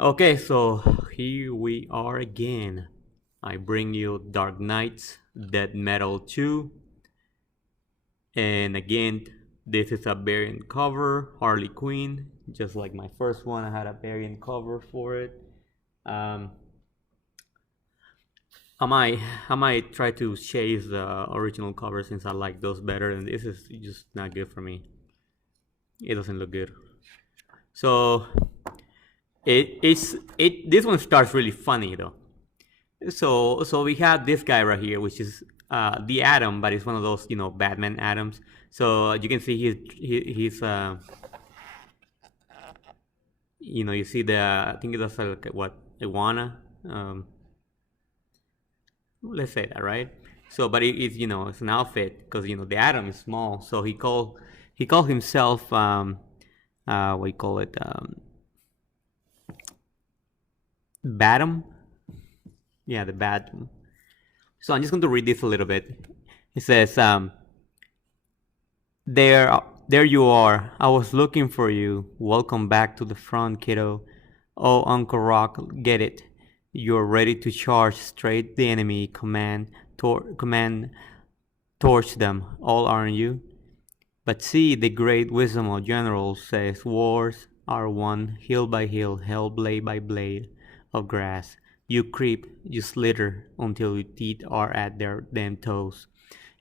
Okay, so here we are again. I bring you Dark Knights, Dead Metal 2, and again, this is a variant cover, Harley Quinn, just like my first one. I had a variant cover for it. Um, I might, I might try to chase the original cover since I like those better, and this is just not good for me. It doesn't look good. So this one starts really funny though. So we have this guy right here, which is the Atom, but it's one of those Batman Atoms. So you can see he's you see the I think that's like what iguana. Let's say that, right? So but it's it's an outfit because the Atom is small, so he called himself what do you call it, Batum. Yeah, the Batum. So I'm just going to read this a little bit. It says, there you are. I was looking for you. Welcome back to the front, kiddo. Oh, Uncle Rock, get it. You're ready to charge straight the enemy. Command, torch them all, aren't you? But see, the great wisdom of generals says wars are won hill by hill, hell blade by blade of grass. You creep, you slither until your teeth are at their damn toes.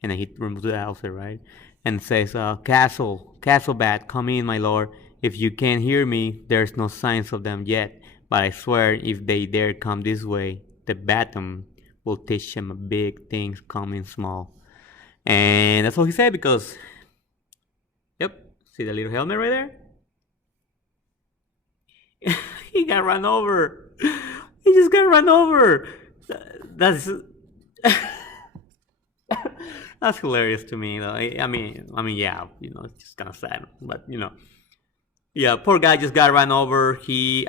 And then he removes the outfit, right? And says, Castle Bat, come in, my lord. If you can't hear me, there's no signs of them yet. But I swear, if they dare come this way, the Batum will teach them big things coming small. And that's all he said because, yep, see the little helmet right there? He got run over. He just got run over. That's that's hilarious to me. Though. I mean, yeah, it's just kind of sad, but yeah, poor guy just got run over. But he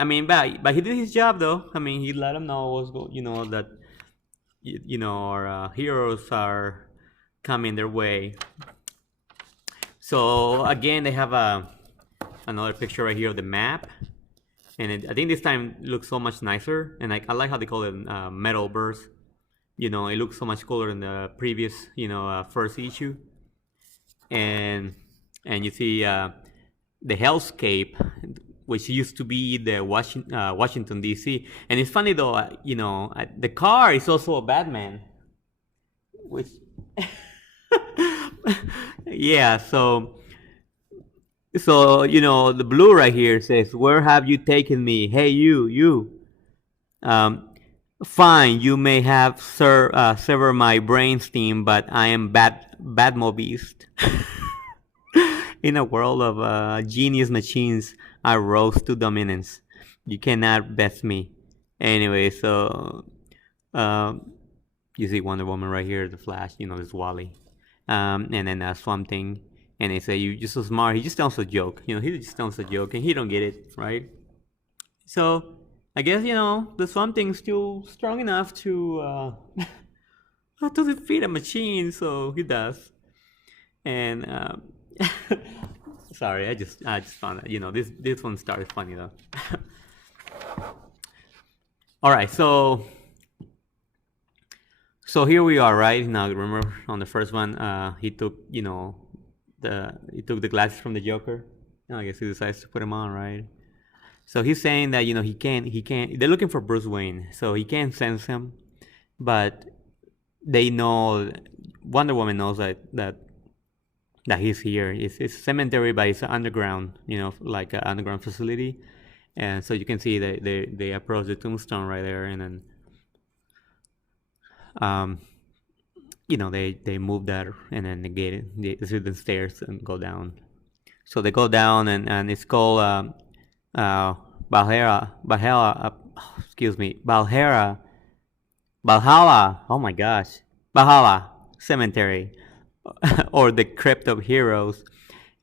did his job though. I mean, he let him know that our heroes are coming their way. So again, they have another picture right here of the map, and I think this time looks so much nicer. And I like how they call it metal burst. It looks so much cooler than the previous first issue. And you see the hellscape, which used to be the Washington D.C. And it's funny though, the car is also a Batman, which yeah. So the blue right here says, "Where have you taken me? Hey, you." Um, Fine, you may have severed my brain steam, but I am Batmobeast. In a world of genius machines, I rose to dominance. You cannot best me. Anyway, so um, you see Wonder Woman right here, the Flash. This Wally, and then Swamp Thing, and they say you're just so smart. He just tells a joke. He just tells a joke, and he don't get it, right? So I guess the Swamp Thing's still strong enough to defeat a machine, so he does. And sorry, I just found that this one started funny though. All right, so here we are, right now. Remember on the first one, he took the glasses from the Joker. I guess he decides to put them on, right? So he's saying that he can't. They're looking for Bruce Wayne, so he can't sense him, but they know Wonder Woman knows that he's here. It's a cemetery, but it's underground, like an underground facility, and so you can see that they approach the tombstone right there, and then um they move that, and then they get it. They through the stairs and go down. So they go down, and it's called uh, excuse me, Valhalla. Oh my gosh, Valhalla Cemetery, or the Crypt of Heroes,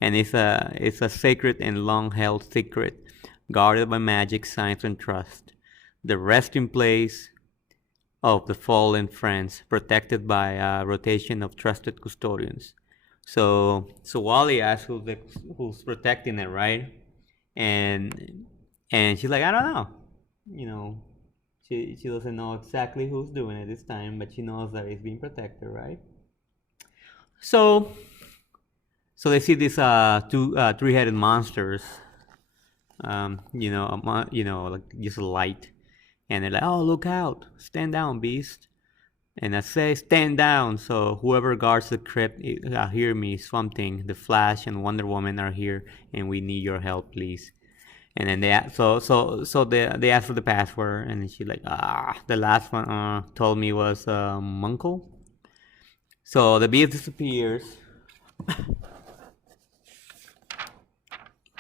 and it's a sacred and long-held secret, guarded by magic, science, and trust. The resting place of the fallen friends, protected by a rotation of trusted custodians. So Wally asks who's protecting it, right? And she's like, I don't know. you know, she doesn't know exactly who's doing it this time, but she knows that it's being protected, right? So so they see these two three-headed monsters, like just a light, and they're like, "Oh, look out! Stand down, beast!" And I say, "Stand down!" So whoever guards the crypt, hear me. Swamp Thing, the Flash, and Wonder Woman are here, and we need your help, please. And then they ask for the password, and she's like, the last one told me was Munkle. So the beast disappears.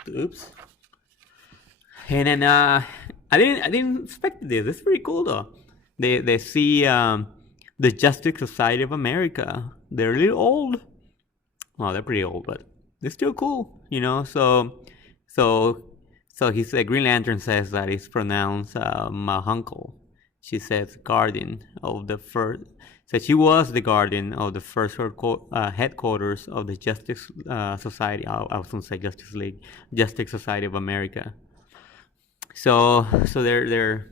Oops. And then I didn't expect this. It's pretty cool though. They see the Justice Society of America. They're a little old. Well, they're pretty old, but they're still cool, you know. So so his Green Lantern says that it's pronounced Mahunkel. She says guardian of the first. So she was the guardian of the first headquarters of the Justice Society. I was going to say Justice League, Justice Society of America. So they're.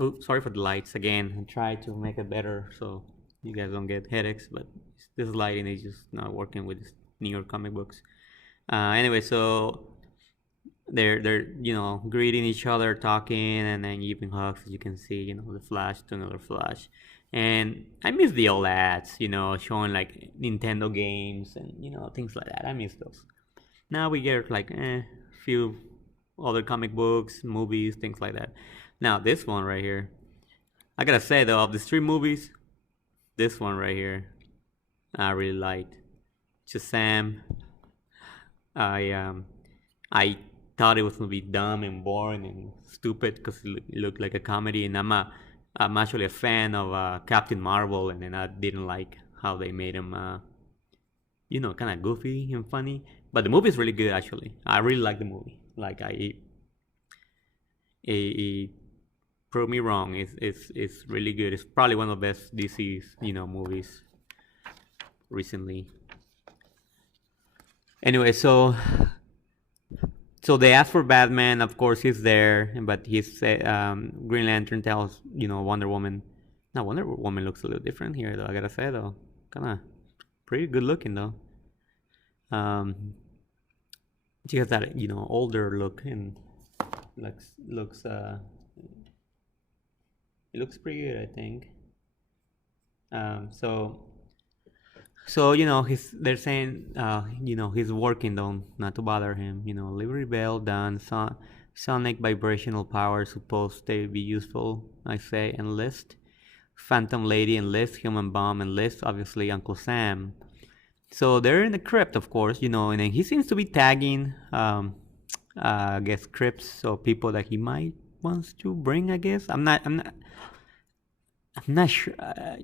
Oops, sorry for the lights again. I try to make it better so you guys don't get headaches, but this lighting is just not working with New York comic books. Anyway, so they're greeting each other, talking, and then giving hugs. As you can see, the Flash to another Flash, and I miss the old ads, showing like Nintendo games and things like that. I miss those. Now we get like few other comic books, movies, things like that. Now this one right here, I gotta say though, of the three movies, this one right here, I really liked. Shazam. I thought it was gonna be dumb and boring and stupid because it looked like a comedy, and I'm actually a fan of Captain Marvel, and then I didn't like how they made him, kind of goofy and funny. But the movie is really good actually. I really like the movie. Like it prove me wrong. It's really good. It's probably one of the best DC's movies recently. Anyway, so they ask for Batman. Of course, he's there, but he's Green Lantern tells Wonder Woman. Now Wonder Woman looks a little different here, though. I gotta say though, kind of pretty good looking though. She has that older look and looks it looks pretty good, I think. So they're saying he's working though, not to bother him. Liberty Bell done. Sonic vibrational power supposed to be useful. I say enlist. Phantom Lady enlist. Human Bomb enlist. Obviously Uncle Sam. So they're in the crypt, of course. And then he seems to be tagging, I guess, crypts. So people that he might wants to bring. I guess I'm not sure.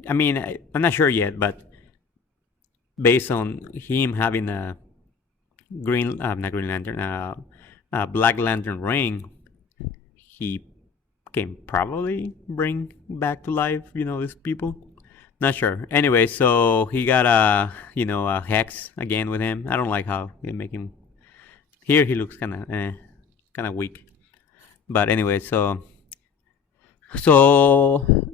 I'm not sure yet, but based on him having a not Green Lantern, Black Lantern ring, he can probably bring back to life, these people. Not sure. Anyway, so he got a hex again with him. I don't like how they make him. Here he looks kind of weak. But anyway, so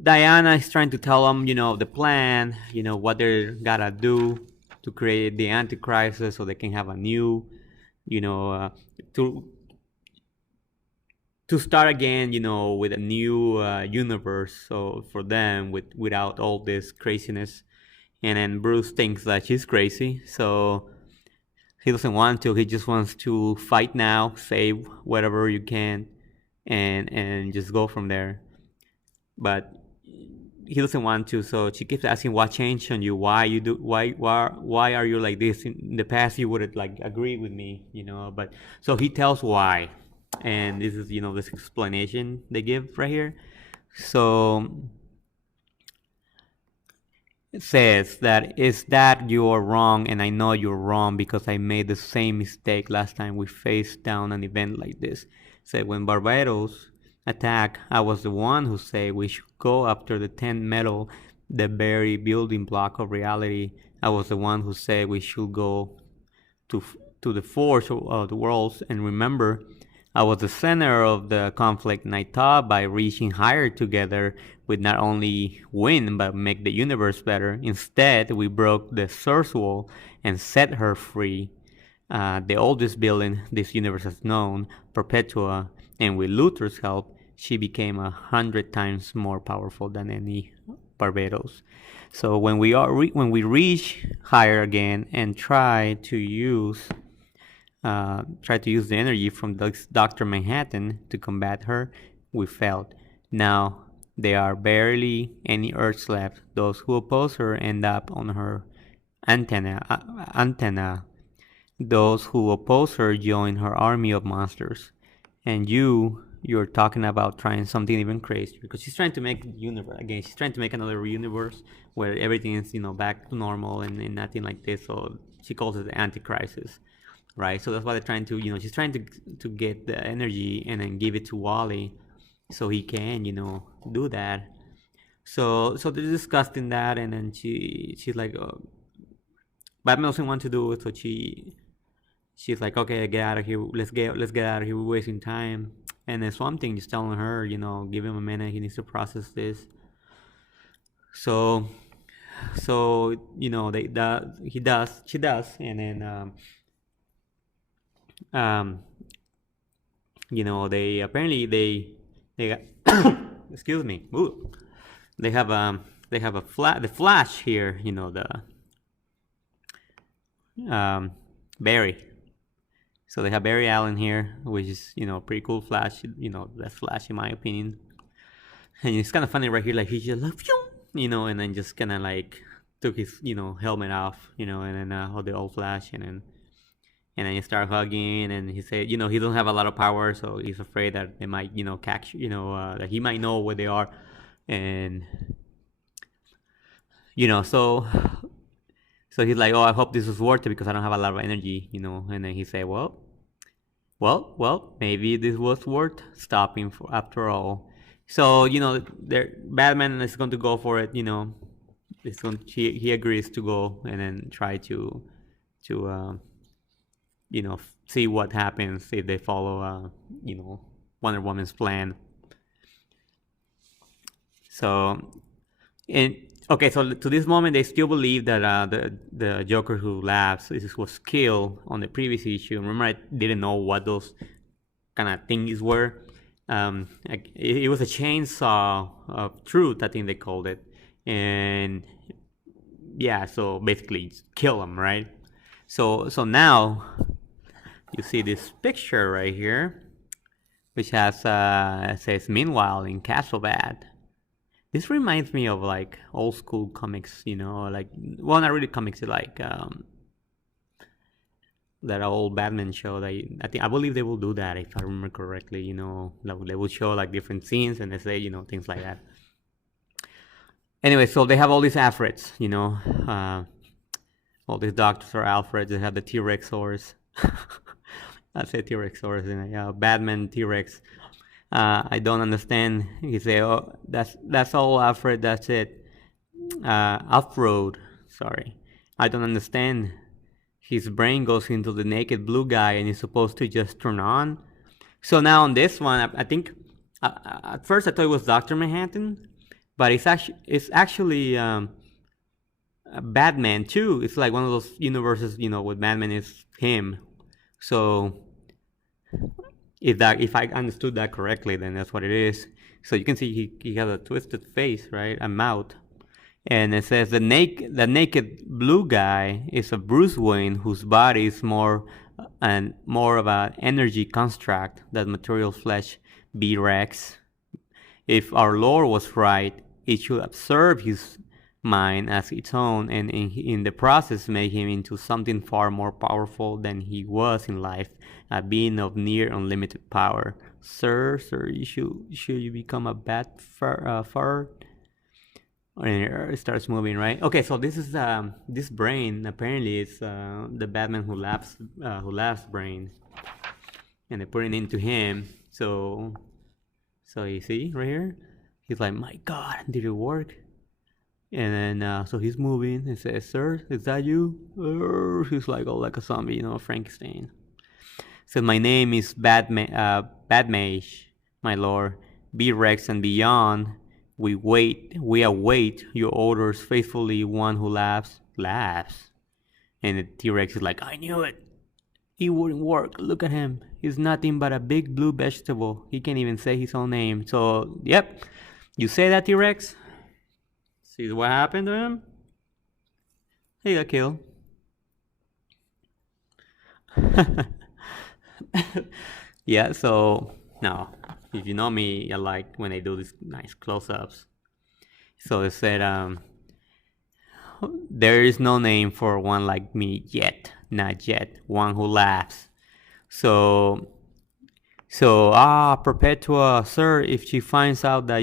Diana is trying to tell them, the plan, what they're gotta do to create the Antichrist so they can have a new, to start again, with a new universe. So for them, without all this craziness, and then Bruce thinks that she's crazy, so he doesn't want to. He just wants to fight now, save whatever you can, and just go from there. But he doesn't want to, so she keeps asking what changed on you, why are you like this. In the past you would have like agreed with me, but so he tells why, and this is this explanation they give right here. So it says that is that you're wrong, and I know you're wrong because I made the same mistake last time we faced down an event like this. Said when Barbados attack, I was the one who said we should go after the 10 metal, the very building block of reality. I was the one who said we should go to the force of the worlds and remember I was the center of the conflict, and I thought by reaching higher together we'd not only win but make the universe better. Instead, we broke the source wall and set her free. The oldest building this universe has known, Perpetua, and with Luther's help, she became 100 times more powerful than any Barbados. So when we reach higher again and try to use the energy from Dr. Manhattan to combat her, we failed. Now there are barely any Earths left. Those who oppose her end up on her antenna. Those who oppose her join her army of monsters. And you're talking about trying something even crazier because she's trying to make universe again. She's trying to make another universe where everything is back to normal and nothing like this. So she calls it the anti-crisis, right? So that's why they're trying to she's trying to get the energy and then give it to Wally, so he can do that. So they're discussing that, and then she's like, Batman doesn't want to do it, so she's like, okay, get out of here. Let's get out of here. We're wasting time. And then Swamp Thing just telling her, give him a minute. He needs to process this. So she does, and then they apparently they got excuse me. Ooh. They have the Flash here. The Barry. So they have Barry Allen here, which is pretty cool Flash. That's Flash in my opinion. And it's kind of funny right here, like he just like, and then just kind of like took his helmet off, and then hold the old Flash, and then he start hugging, and he said, he don't have a lot of power, so he's afraid that they might catch, that he might know where they are, and so he's like, oh, I hope this was worth it because I don't have a lot of energy, and then he said, well, maybe this was worth stopping for after all. So Batman is going to go for it. He agrees to go and then try to see what happens if they follow Wonder Woman's plan. So so to this moment they still believe that the Joker who laughs was killed on the previous issue. Remember, I didn't know what those kind of things were. It was a chainsaw of truth, I think they called it, and yeah, so basically kill him, right? So now you see this picture right here, which has says "Meanwhile in Castlebad." This reminds me of like old school comics, like, well, not really comics, like that old Batman show. I believe they will do that if I remember correctly. They will show like different scenes and they say things like that. Anyway, so they have all these Alfreds, all these doctors are Alfreds. They have the T-Rex horse. I say T-Rex horse, Batman T-Rex. I don't understand. He say, oh, that's all, Alfred. That's it. Off-road. Sorry, I don't understand. His brain goes into the naked blue guy, and he's supposed to just turn on. So now on this one, I think at first I thought it was Dr. Manhattan, but it's actually Batman too. It's like one of those universes, where Batman is him. So if I understood that correctly, then that's what it is. So you can see he has a twisted face, right? A mouth. And it says the naked blue guy is a Bruce Wayne whose body is more of an energy construct that material flesh B-Rex. If our lore was right, it should absorb his mind as its own, and in the process make him into something far more powerful than he was in life, a being of near unlimited power. Sir, should you become a bat fur? And it starts moving, right? Okay, so this is this brain apparently is the Batman who laughs brain, and they put it into him. So you see right here, he's like, my God, did it work? And then so he's moving and says, sir, is that you? He's like, oh, like a zombie, Frankenstein. Said, my name is Badmage, my lord. Be Rex and beyond. We await your orders faithfully. One who laughs. And the T-Rex is like, I knew it. It wouldn't work. Look at him. He's nothing but a big blue vegetable. He can't even say his own name. So, yep. You say that, T-Rex? See what happened to him? He got killed. Yeah, so now, if you know me, I like when I do these nice close-ups. So they said, there is no name for one like me yet, not yet, one who laughs. So, Perpetua, sir, if she finds out that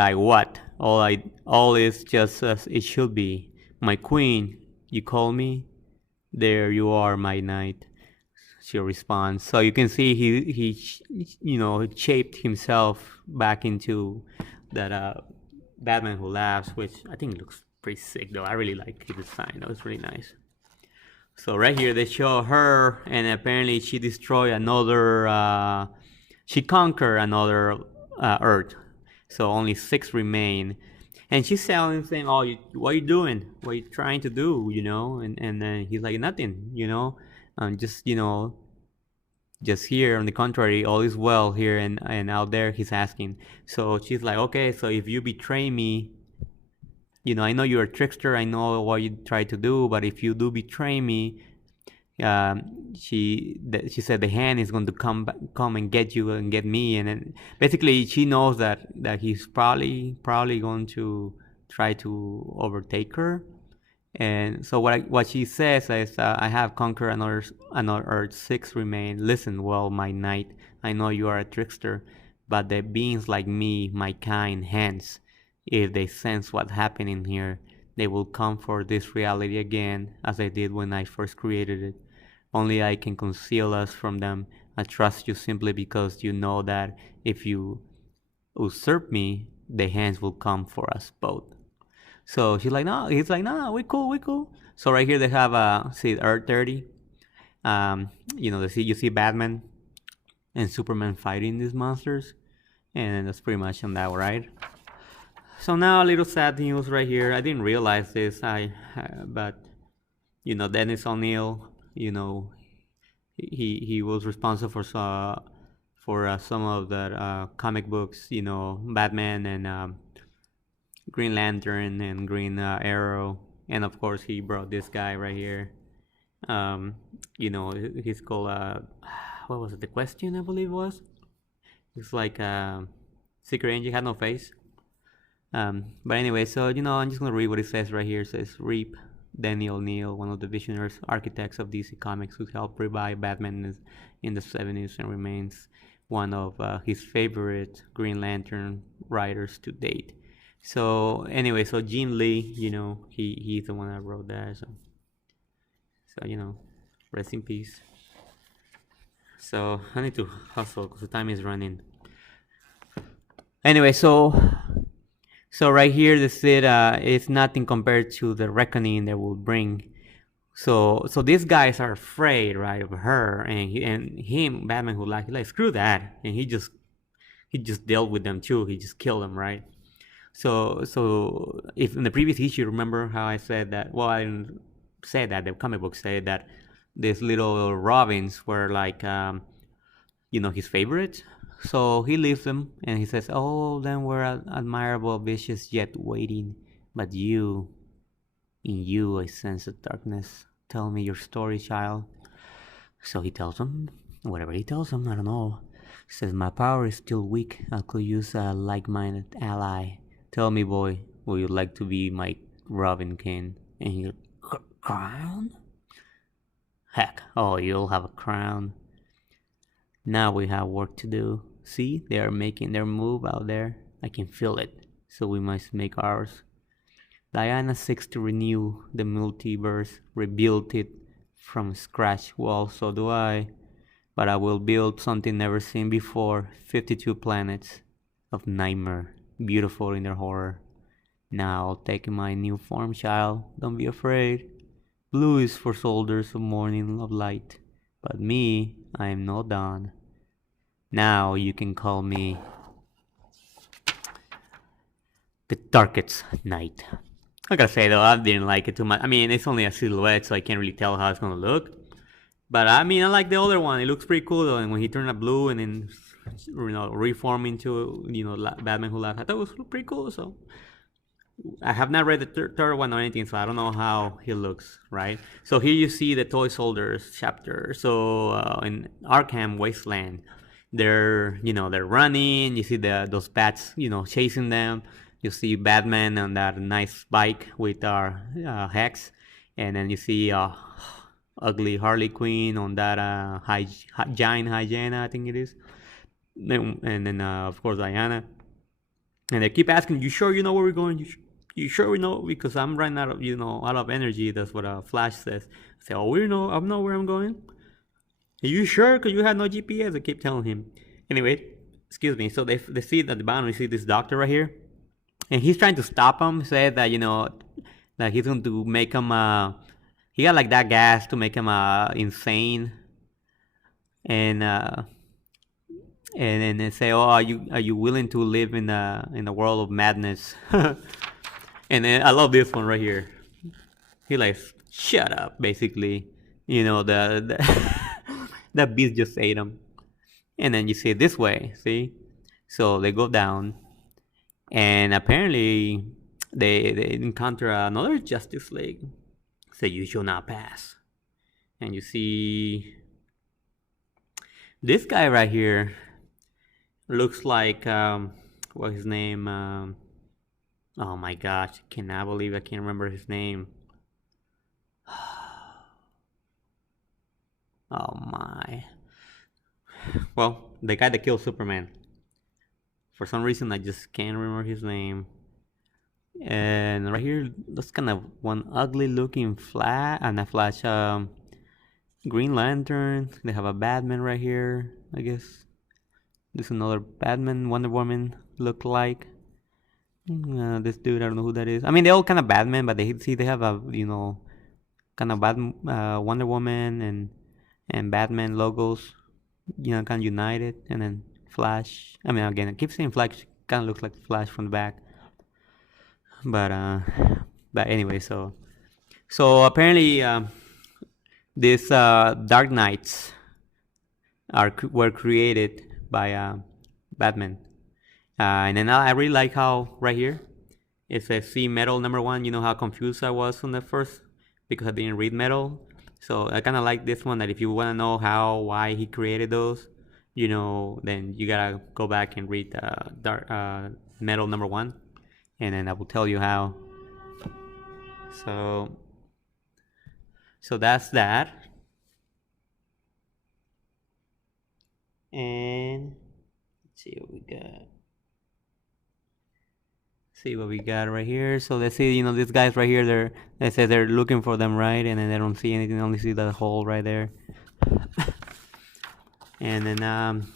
I what? All is just as it should be. My queen, you call me? There you are, my knight. She responds. So you can see he shaped himself back into that Batman Who Laughs, which I think looks pretty sick though. I really like his design. That was really nice. So right here they show her, and apparently she destroyed another. She conquered another Earth. So only 6 remain. And she's saying, "Oh, what are you doing? What are you trying to do? You know?" And then he's like, "Nothing. You know, just here. On the contrary, all is well here and out there." He's asking. So she's like, "Okay, so if you betray me, I know you're a trickster. I know what you try to do, but if you do betray me." She said the hand is going to come and get you and get me, and then basically she knows that he's probably going to try to overtake her. And so what she says is, I have conquered another 6 remain. Listen well, my knight, I know you are a trickster, but the beings like me, my kind, hence, if they sense what's happening here, they will come for this reality again, as I did when I first created it. Only I can conceal us from them. I trust you simply because you know that if you usurp me, the hands will come for us both. So she's like, no, he's like, no, we cool. So right here they have see Earth 30. You see Batman and Superman fighting these monsters, and that's pretty much on that, right? So now a little sad news right here. I didn't realize this, but Dennis O'Neil, he was responsible for some of the comic books, Batman and Green Lantern and Green Arrow, and of course he brought this guy right here. He's called what was it? The Question, I believe it was. It's like Secret Agent, had no face. But anyway, so I'm just gonna read what it says right here. It says, Reap Denny O'Neil, one of the visionary architects of DC Comics, who helped revive Batman in the 70s and remains one of his favorite Green Lantern writers to date. So anyway, so Jim Lee, he's the one that wrote that. So rest in peace. So I need to hustle because the time is running. Anyway, so right here they said it's nothing compared to the reckoning that will bring. So these guys are afraid, right, of her and him, Batman, who like screw that, and he just dealt with them too. He just killed them, right? So if in the previous issue, remember how I said that? Well, I didn't say that. The comic book said that these little Robins were like, his favorites. So he leaves them and he says, "Oh, then we're admirable, vicious yet waiting. But in you I sense a darkness. Tell me your story, child." So he tells him, whatever he tells him, I don't know. He says, "My power is still weak. I could use a like-minded ally. Tell me, boy, would you like to be my Robin King?" And he goes, "Crown? Heck, oh, you'll have a crown. Now we have work to do. See, they are making their move out there. I can feel it. So we must make ours. Diana seeks to renew the multiverse, rebuild it from scratch. Well, so do I. But I will build something never seen before. 52 planets of nightmare, beautiful in their horror. Now I'll take my new form, child. Don't be afraid. Blue is for soldiers of morning of light. But me, I am not done. Now you can call me the Darkest Knight. I gotta say though, I didn't like it too much. I mean, it's only a silhouette, so I can't really tell how it's gonna look. But I mean, I like the other one. It looks pretty cool though. And when he turned up blue and then, reform into Batman Who Laughs, I thought it was pretty cool. So I have not read the third one or anything, so I don't know how he looks, right? So here you see the Toy Soldiers chapter. So in Arkham Wasteland, they're running. You see those bats, chasing them. You see Batman on that nice bike with our Hex, and then you see ugly Harley Quinn on that giant hyena, I think it is, and then of course Diana. And they keep asking, "You sure you know where we're going? You sure we know? Because I'm running out of energy." That's what Flash says. I say, "Oh, I know where I'm going." Are you sure? Because you had no GPS. I keep telling him. Anyway, excuse me. So they see at the bottom. You see this doctor right here, and he's trying to stop him. Say that that he's going to make him. He got like that gas to make him insane, and then they say, "Oh, are you willing to live in the world of madness?" And then I love this one right here. He like, "Shut up," basically. The that beast just ate him. And then you see it this way, see? So they go down, and apparently they encounter another Justice League. Say, "You shall not pass." And you see this guy right here looks like what's his name? Oh my gosh, I cannot believe I can't remember his name. Oh my. Well, the guy that killed Superman. For some reason, I just can't remember his name. And right here, that's kind of one ugly looking Flash, and a Flash, Green Lantern. They have a Batman right here, I guess. There's another Batman, Wonder Woman look like. This dude, I don't know who that is. I mean, they all kind of Batman, but they have a kind of Wonder Woman and Batman logos, kind of united, and then Flash. I mean, again, I keep saying Flash kind of looks like Flash from the back, but anyway, so apparently these Dark Knights were created by Batman, and then I really like how right here it says "See Metal #1." You know how confused I was on the first because I didn't read Metal. So I kind of like this one, that if you want to know why he created those, then you gotta go back and read Metal #1, and then I will tell you how. So that's that. And let's see what we got. See what we got right here. So let's see, these guys right here, they say they're looking for them, right? And then they don't see anything, they only see that hole right there. And then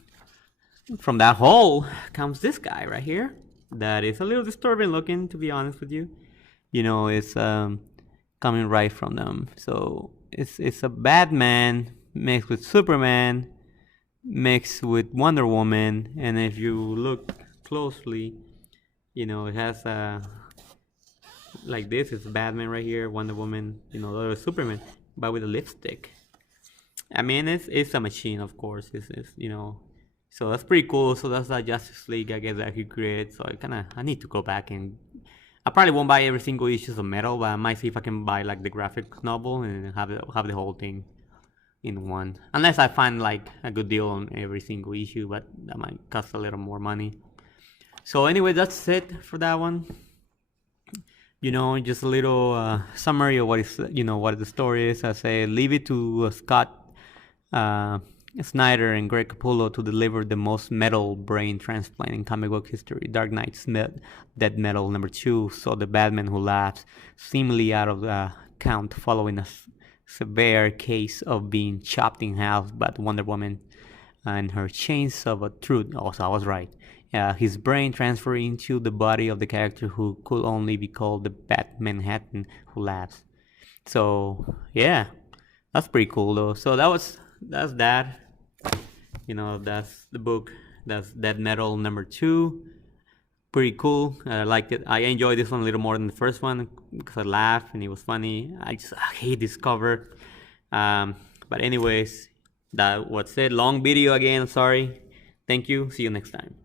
from that hole comes this guy right here. That is a little disturbing looking, to be honest with you. It's coming right from them. So it's a Batman mixed with Superman mixed with Wonder Woman, and if you look closely, it has like this is Batman right here, Wonder Woman, the other Superman, but with a lipstick. I mean, it's a machine, of course. It's so that's pretty cool. So that's the Justice League, I guess, that he created. So I need to go back, and I probably won't buy every single issue of Metal, but I might see if I can buy like the graphic novel and have the whole thing in one. Unless I find like a good deal on every single issue, but that might cost a little more money. So anyway, that's it for that one. Just a little summary of what the story is. I say leave it to Scott Snyder and Greg Capullo to deliver the most metal brain transplant in comic book history. Dark Knight's Dead Metal #2 saw the Batman Who Laughs seemingly out of the count following a severe case of being chopped in half by Wonder Woman and her chains of truth. Also, I was right. His brain transferred into the body of the character who could only be called the Bat Manhattan Who Laughs. So yeah, that's pretty cool though. So that was that's that. You know, that's the book. That's Death Metal #2. Pretty cool. I liked it. I enjoyed this one a little more than the first one because I laughed and it was funny. I hate this cover. But anyways, that was it. Long video again. Sorry. Thank you. See you next time.